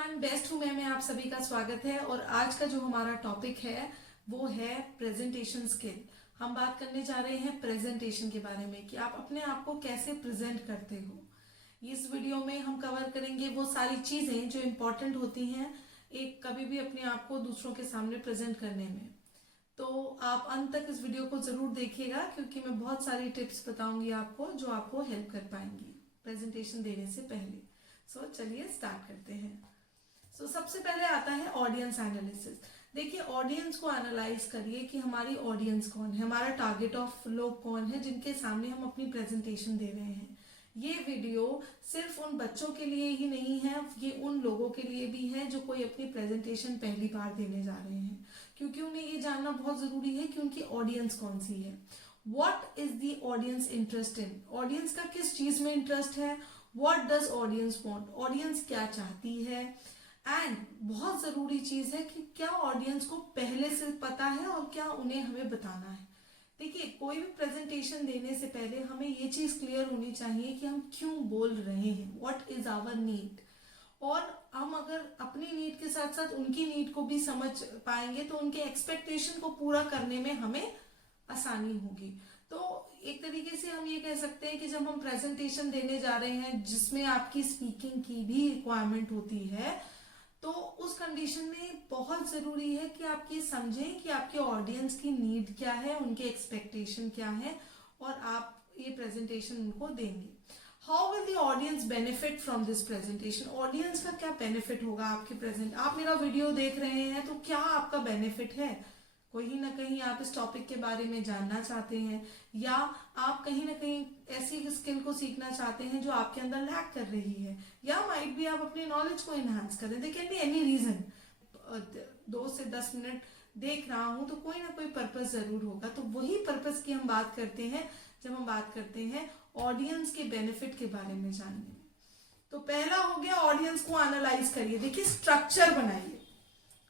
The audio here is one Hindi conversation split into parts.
एवरीवन, बेस्ट हूँ मैं आप सभी का स्वागत है। और आज का जो हमारा टॉपिक है वो है प्रेजेंटेशन स्किल। हम बात करने जा रहे हैं प्रेजेंटेशन के बारे में कि आप अपने आप को कैसे प्रेजेंट करते हो। इस वीडियो में हम कवर करेंगे वो सारी चीजें जो इम्पोर्टेंट होती हैं एक कभी भी अपने आप को दूसरों के सामने प्रेजेंट करने में। तो आप अंत तक इस वीडियो को जरूर देखिएगा क्योंकि मैं बहुत सारी टिप्स बताऊंगी आपको जो आपको हेल्प कर पाएंगी प्रेजेंटेशन देने से पहले। चलिए स्टार्ट करते हैं। सबसे पहले आता है ऑडियंस एनालिसिस। देखिए, ऑडियंस को एनालाइज करिए कि हमारी ऑडियंस कौन है, हमारा टारगेट ऑफ लोग कौन है जिनके सामने हम अपनी प्रेजेंटेशन दे रहे हैं। ये वीडियो सिर्फ उन बच्चों के लिए ही नहीं है, ये उन लोगों के लिए भी है जो कोई अपनी प्रेजेंटेशन पहली बार देने जा रहे हैं, क्योंकि उन्हें ये जानना बहुत जरूरी है कि उनकी ऑडियंस कौन सी है। What is the audience interest in, audience का किस चीज में इंटरेस्ट है। What does audience want, audience क्या चाहती है। एंड बहुत जरूरी चीज है कि क्या ऑडियंस को पहले से पता है और क्या उन्हें हमें बताना है। देखिए, कोई भी प्रेजेंटेशन देने से पहले हमें ये चीज क्लियर होनी चाहिए कि हम क्यों बोल रहे हैं, व्हाट इज आवर नीड। और हम अगर अपनी नीड के साथ साथ उनकी नीड को भी समझ पाएंगे तो उनके एक्सपेक्टेशन को पूरा करने में हमें आसानी होगी। तो एक तरीके से हम ये कह सकते हैं कि जब हम प्रेजेंटेशन देने जा रहे हैं जिसमें आपकी स्पीकिंग की भी रिक्वायरमेंट होती है, तो उस कंडीशन में बहुत जरूरी है कि आप ये समझें कि आपके ऑडियंस की नीड क्या है, उनके एक्सपेक्टेशन क्या है और आप ये प्रेजेंटेशन उनको देंगे। How will the audience benefit from this presentation, audience का क्या बेनिफिट होगा आपके प्रेजेंट। आप मेरा वीडियो देख रहे हैं तो क्या आपका बेनिफिट है, कहीं ना कहीं आप इस टॉपिक के बारे में जानना चाहते हैं या आप कहीं ना कहीं ऐसी स्किल को सीखना चाहते हैं जो आपके अंदर लैक कर रही है, या माइट भी आप अपनी नॉलेज को एनहांस करें। They can be any reason. 2 से 10 मिनट देख रहा हूं तो कोई ना कोई पर्पस जरूर होगा। तो वही पर्पस की हम बात करते हैं जब हम बात करते हैं ऑडियंस के बेनिफिट के बारे में जानने में। तो पहला हो गया ऑडियंस को एनालाइज करिए। देखिए, स्ट्रक्चर बनाइए।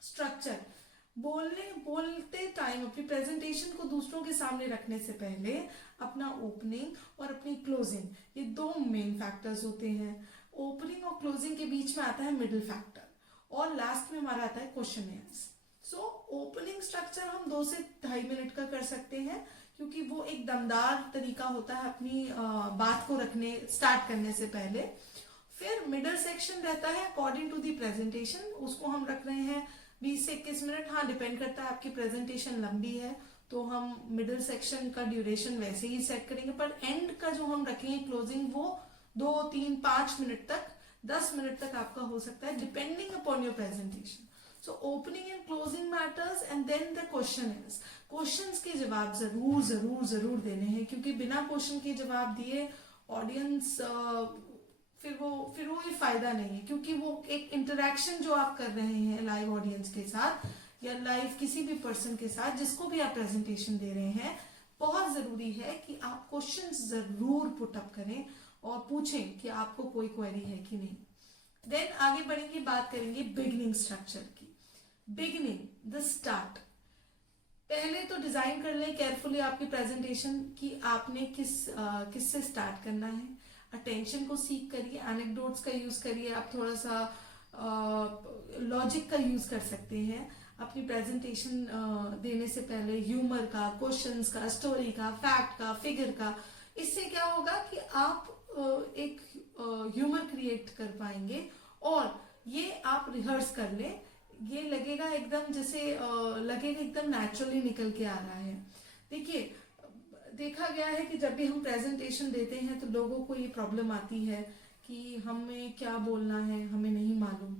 स्ट्रक्चर बोलते टाइम अपनी प्रेजेंटेशन को दूसरों के सामने रखने से पहले अपना ओपनिंग और अपनी क्लोजिंग, ये 2 मेन फैक्टर्स होते हैं। ओपनिंग और क्लोजिंग के बीच में आता है मिडिल फैक्टर और लास्ट में हमारा आता है क्वेश्चनियर्स। ओपनिंग स्ट्रक्चर हम 2 से 2.5 मिनट का कर सकते हैं क्योंकि वो एक दमदार तरीका होता है अपनी बात को रखने स्टार्ट करने से पहले। फिर मिडिल सेक्शन रहता है अकॉर्डिंग टू दी प्रेजेंटेशन, उसको हम रख रहे हैं 20 से 21 मिनट। हाँ, डिपेंड करता है आपकी प्रेजेंटेशन लंबी है तो हम मिडिल सेक्शन का ड्यूरेशन वैसे ही सेट करेंगे, पर एंड का जो हम रखेंगे क्लोजिंग वो 2, 3, 5 मिनट तक, 10 मिनट तक आपका हो सकता है depending upon your presentation. Opening and closing matters and then the questions के जवाब जरूर जरूर जरूर देने हैं क्योंकि बिना क्वेश्चन के जवाब दिए ऑडियंस फिर वो ये फायदा नहीं है, क्योंकि वो एक इंटरेक्शन जो आप कर रहे हैं लाइव ऑडियंस के साथ या लाइव किसी भी पर्सन के साथ जिसको भी आप प्रेजेंटेशन दे रहे हैं, बहुत जरूरी है कि आप क्वेश्चंस जरूर पुट अप करें और पूछें कि आपको कोई क्वेरी है कि नहीं। देन आगे बढ़ेंगे, बात करेंगे बिगिनिंग स्ट्रक्चर की। Beginning, the start. पहले तो डिजाइन कर लें केयरफुली आपकी प्रेजेंटेशन कि आपने किससे स्टार्ट करना है। अटेंशन को सीख करिए, एनेक्डोट्स का यूज करिए, आप थोड़ा सा लॉजिक का यूज कर सकते हैं अपनी प्रेजेंटेशन देने से पहले, ह्यूमर का, क्वेश्चंस का, स्टोरी का, फैक्ट का, फिगर का। इससे क्या होगा कि आप एक ह्यूमर क्रिएट कर पाएंगे और ये आप रिहर्स कर लें, ये लगेगा एकदम जैसे लगेगा एकदम नेचुरली निकल के आ रहा है। देखिए, देखा गया है कि जब भी हम प्रेजेंटेशन देते हैं तो लोगों को ये प्रॉब्लम आती है कि हमें क्या बोलना है, हमें नहीं मालूम।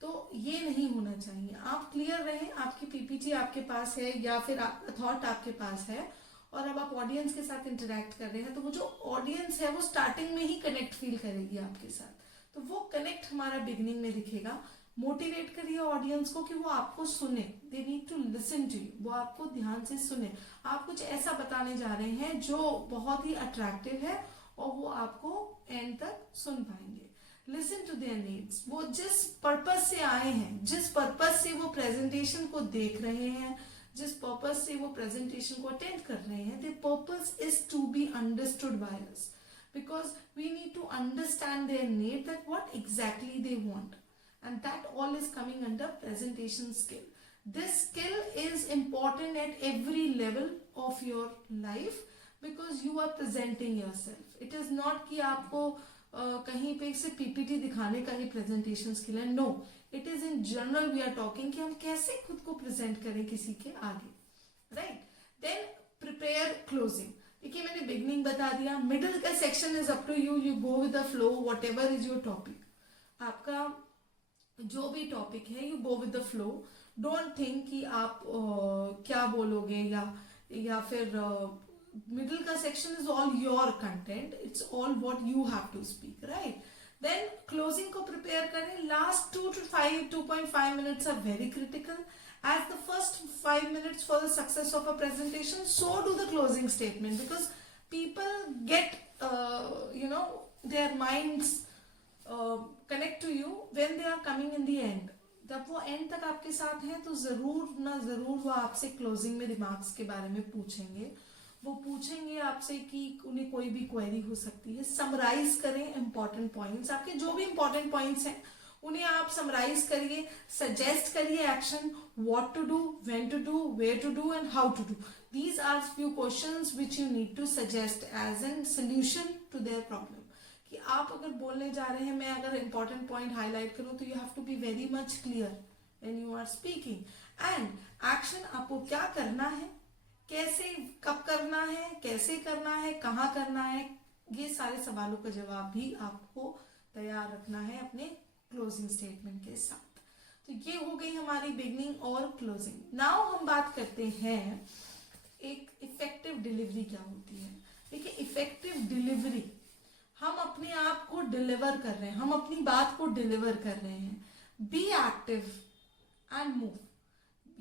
तो ये नहीं होना चाहिए। आप क्लियर रहें, आपकी पीपीटी आपके पास है या फिर थॉट आपके पास है और अब आप ऑडियंस के साथ इंटरेक्ट कर रहे हैं तो वो जो ऑडियंस है वो स्टार्टिंग में ही कनेक्ट फील करेगी आपके साथ। तो वो कनेक्ट हमारा बिगिनिंग में दिखेगा। मोटिवेट करिए ऑडियंस को कि वो आपको सुने, they need to listen to you, वो आपको ध्यान से सुने। आप कुछ ऐसा बताने जा रहे हैं जो बहुत ही अट्रैक्टिव है और वो आपको एंड तक सुन पाएंगे। लिसन टू देयर नीड्स, वो जिस पर्पज से आए हैं, जिस पर्पज से वो प्रेजेंटेशन को देख रहे हैं, जिस पर्पज से वो प्रेजेंटेशन को अटेंड कर रहे हैं, the purpose is to be understood by us because we need to understand their need, that what exactly they want. and that all is coming under presentation skill. This skill is important at every level of your life because you are presenting yourself. It is not कि आपको कहीं पे से पीपीटी दिखाने का ही प्रेजेंटेशन स्किल है. No, it is in general we are talking कि हम कैसे खुद को प्रेजेंट करें किसी के आगे. राइट. Then prepare closing. देखिए मैंने बिगनिंग बता दिया. मिडिल का section is up to you. You go with the flow. Whatever is your topic, आपका जो भी टॉपिक है, you go with the flow. Don't think कि आप क्या बोलोगे या फिर middle ka section is all your content. It's all what you have to speak, right? Then closing ko prepare kare. Last 2.5 minutes are very critical. As the first 5 minutes for the success of a presentation, so do the closing statement, because people get their minds connect to you when they are coming in the end. जब वो एंड तक आपके साथ हैं तो जरूर ना जरूर वो आपसे क्लोजिंग में रिमार्क्स के बारे में पूछेंगे. वो पूछेंगे आपसे कि उन्हें कोई भी क्वेरी हो सकती है. समराइज करें इंपॉर्टेंट पॉइंट्स. आपके जो भी इंपॉर्टेंट पॉइंट्स हैं उन्हें आप समराइज करिए. सजेस्ट करिए action, what to do, when to do, where to do and how to do. These are few questions which you need to suggest as an solution to their problem. कि आप अगर बोलने जा रहे हैं, मैं अगर इंपॉर्टेंट पॉइंट हाईलाइट करूं तो you have to be very much clear when you are speaking. And action आपको क्या करना है, कैसे, कब करना है, कैसे करना है, कहाँ करना है, ये सारे सवालों का जवाब भी आपको तैयार रखना है अपने क्लोजिंग स्टेटमेंट के साथ. तो ये हो गई हमारी बिगनिंग और क्लोजिंग. नाउ हम बात करते हैं एक इफेक्टिव डिलीवरी क्या होती है. देखिए इफेक्टिव डिलीवरी, हम अपने आप को डिलीवर कर रहे हैं, हम अपनी बात को डिलीवर कर रहे हैं. Be active and move.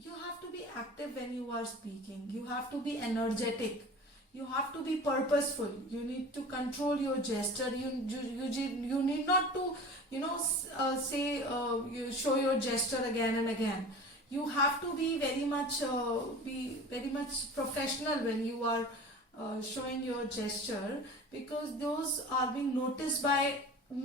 You have to be active when you are speaking. You have to be energetic. You have to be purposeful. You need to control your gesture. You need not to you show your gesture again and again. You have to be very much professional when you are showing your gesture, because those are being noticed by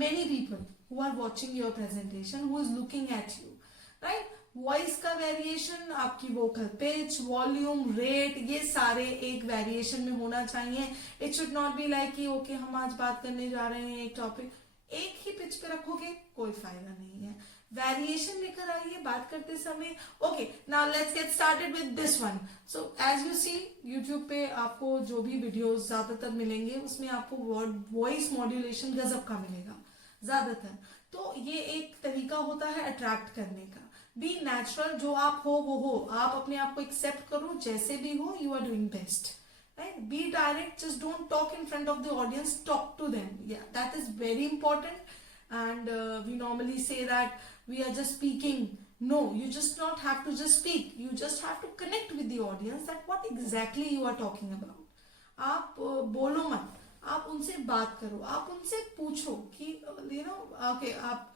many people who are watching your presentation, who is looking at you, right? Voice का वेरिएशन, आपकी वोकल पिच, वॉल्यूम, रेट, ये सारे एक वेरिएशन में होना चाहिए. It should not be like कि ओके हम आज बात करने जा रहे हैं एक टॉपिक, एक ही पिच पे रखोगे कोई फायदा नहीं है. वेरिएशन लेकर आइए बात करते समय. Okay, now let's get started with this one. So as you see YouTube पे आपको जो भी वीडियोस ज्यादातर मिलेंगे उसमें आपको वॉइस मॉड्यूलेशन गजब का मिलेगा ज्यादातर. तो ये एक तरीका होता है अट्रैक्ट करने का. बी नेचुरल, जो आप हो वो हो. आप अपने आप को एक्सेप्ट करो जैसे भी हो. You are doing best, right. Be direct, just don't talk in front of the audience, talk to them. Yeah that is very important. And we normally say that we are just speaking. No, you just not have to just speak. You just have to connect with the audience that what exactly you are talking about. आप बोलो मत, आप उनसे बात करो, आप उनसे पूछो कि ओके आप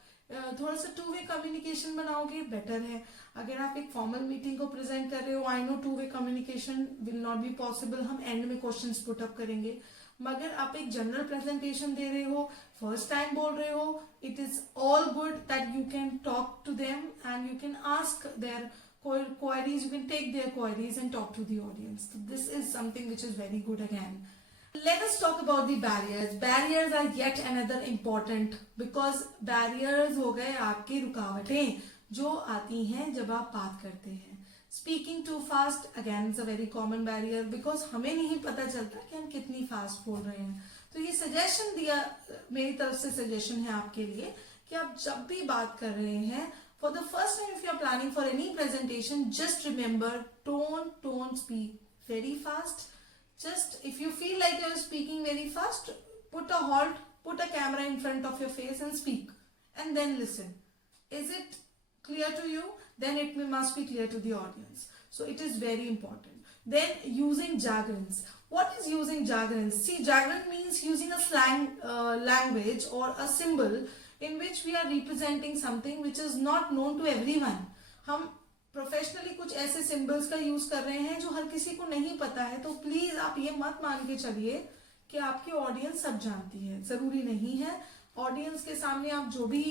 थोड़ा सा टू वे कम्युनिकेशन बनाओगे बेटर है. अगर आप एक फॉर्मल मीटिंग को प्रेजेंट कर रहे हो, I know two way communication will not be possible. हम एंड में क्वेश्चंस पुट अप करेंगे. मगर आप एक जनरल प्रेजेंटेशन दे रहे हो, फर्स्ट टाइम बोल रहे हो, it is all good that you can talk to them and you can ask their queries. You can take their queries and talk to the audience. So this is something which is very good again. Let us talk about the barriers. Barriers are yet another important, because barriers हो गए आपकी रुकावटें जो आती हैं जब आप बात करते हैं. Speaking too fast again is a very common barrier, because हमें नहीं पता चलता कि हम कितनी फास्ट बोल रहे हैं. तो ये सजेशन दिया, मेरी तरफ से सजेशन है आपके लिए कि आप जब भी बात कर रहे हैं, for the first time if you are planning for any presentation, just remember, don't speak very fast. Just if you feel like you're speaking very fast, put a halt, put a camera in front of your face and speak, and then listen. Is it clear to you? Then it must be clear to the audience. So it is very important. Then using jargons. What is using jargons? See, jargon means using a slang language or a symbol in which we are representing something which is not known to everyone. हम प्रोफेशनली कुछ ऐसे सिंबल्स का यूज कर रहे हैं जो हर किसी को नहीं पता है. तो प्लीज आप ये मत मान के चलिए कि आपकी ऑडियंस सब जानती है. जरूरी नहीं है. ऑडियंस के सामने आप जो भी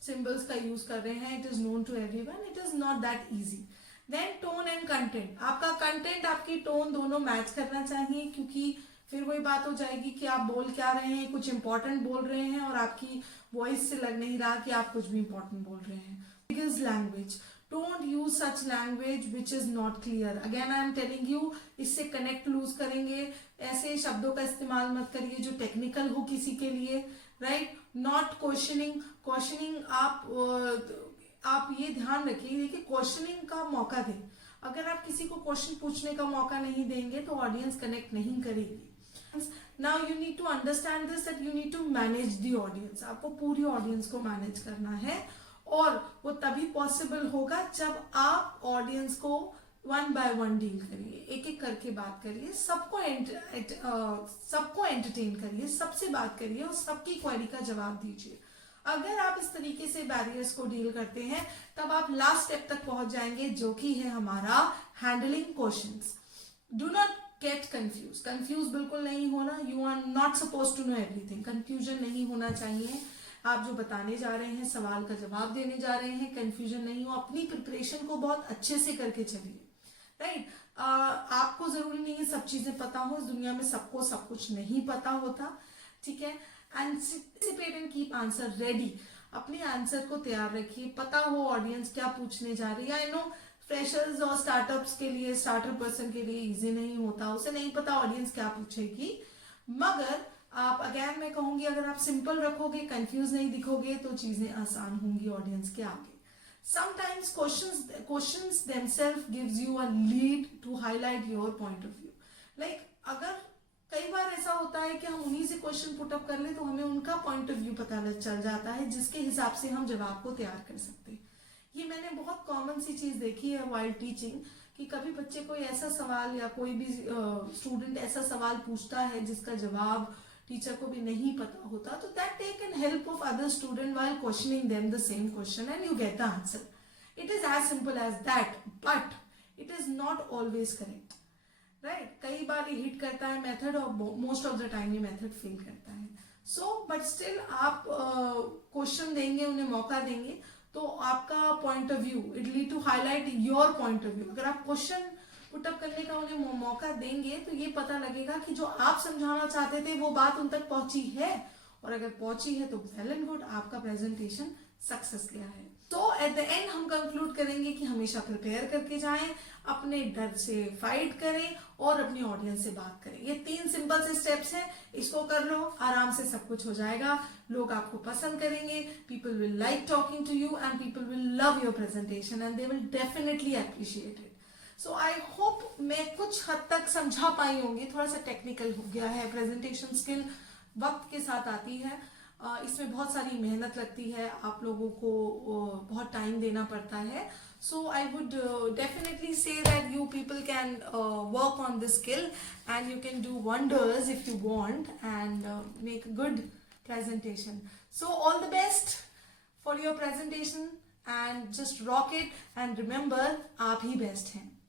सिंबल्स का यूज कर रहे हैं, it is known to everyone, it is not that easy. Then tone and content, आपका कंटेंट आपकी टोन दोनों मैच करना चाहिए, क्योंकि फिर वही बात हो जाएगी कि आप बोल क्या रहे हैं, कुछ इंपॉर्टेंट बोल रहे हैं और आपकी वॉइस से लग नहीं रहा कि आप कुछ भी इंपॉर्टेंट बोल रहे हैं। Because language, don't use such language which is not clear. Again I am telling you, इससे कनेक्ट लूज करेंगे। ऐसे शब्दों का इस्तेमाल मत करिए जो टेक्निकल हो किसी के लिए, राइट। नॉट क्वेश्चनिंग, क्वेश्चनिंग आप ये ध्यान रखिए, देखिए क्वेश्चनिंग का मौका दें। अगर आप किसी को क्वेश्चन पूछने का मौका नहीं देंगे तो ऑडियंस कनेक्ट नहीं करेगी। Now you need to understand this, that you need to manage the audience. आपको पूरी ऑडियंस को मैनेज करना है, और वो तभी पॉसिबल होगा जब आप ऑडियंस को वन बाय वन डील करिए, एक एक करके बात करिए, सबको एंटरटेन करिए, सबसे बात करिए और सबकी क्वेरी का जवाब दीजिए। अगर आप इस तरीके से बैरियर्स को डील करते हैं तब आप लास्ट स्टेप तक पहुंच जाएंगे, जो कि है हमारा handling questions. Do not get confuse बिल्कुल नहीं होना। You are not suppose to know everything, confusion नहीं होना चाहिए। आप जो बताने जा रहे हैं, सवाल का जवाब देने जा रहे हैं, कंफ्यूजन नहीं हो। अपनी प्रिपरेशन को बहुत अच्छे से करके चलिए, राइट। आपको जरूरी नहीं है सब चीजें पता हो, इस दुनिया में सबको सब कुछ नहीं पता होता, ठीक है। Anticipate and keep answer ready, अपने आंसर को तैयार रखिए, पता हो ऑडियंस क्या पूछने जा रही है। आई नो फ्रेशर्स और स्टार्टअप्स के लिए, स्टार्टअप पर्सन के लिए इजी नहीं होता, उसे नहीं पता ऑडियंस क्या पूछेगी, मगर आप, अगेन मैं कहूंगी, अगर आप सिंपल रखोगे, कंफ्यूज नहीं दिखोगे, तो चीजें आसान होंगी ऑडियंस के आगे। Sometimes questions themselves gives you a lead to highlight your point of view. Like अगर कई बार ऐसा होता है कि हम उन्हीं से क्वेश्चन पुट अप कर ले तो हमें उनका पॉइंट ऑफ व्यू पता चल जाता है, जिसके हिसाब से हम जवाब को तैयार कर सकते हैं। ये मैंने बहुत कॉमन सी चीज देखी है वाइल टीचिंग, कि कभी बच्चे कोई ऐसा सवाल या कोई भी स्टूडेंट ऐसा सवाल पूछता है जिसका जवाब टीचर को भी नहीं पता होता, तो that take an help of other student while questioning them the same question and you get the answer. It is as simple as that, but it is not always correct, right. कई बार ये हिट करता है मेथड, और मोस्ट ऑफ द टाइम ये मेथड फेल करता है। सो बट स्टिल आप क्वेश्चन देंगे, उन्हें मौका देंगे, तो आपका point of view, it lead to highlight your point of view. अगर आप क्वेश्चन पुटअप करने का उन्हें मौका देंगे तो ये पता लगेगा कि जो आप समझाना चाहते थे वो बात उन तक पहुंची है, और अगर पहुंची है तो वेल एंड गुड, आपका प्रेजेंटेशन सक्सेस गया है। तो एट द एंड हम कंक्लूड करेंगे कि हमेशा प्रिपेयर करके जाएं, अपने डर से फाइट करें और अपनी ऑडियंस से बात करें। ये 3 सिंपल से स्टेप्स हैं, इसको कर लो, आराम से सब कुछ हो जाएगा। लोग आपको पसंद करेंगे, people will like talking to you and people will love your presentation and they will definitely appreciate it. So I hope मैं कुछ हद तक समझा पाई होंगी। थोड़ा सा टेक्निकल हो गया है, प्रेजेंटेशन स्किल वक्त के साथ आती है, इसमें बहुत सारी मेहनत लगती है, आप लोगों को बहुत टाइम देना पड़ता है। So I would definitely say that you people can work on this skill and you can do wonders if you want and make a good presentation. So all the best for your presentation and just rock it and remember, आप ही बेस्ट हैं।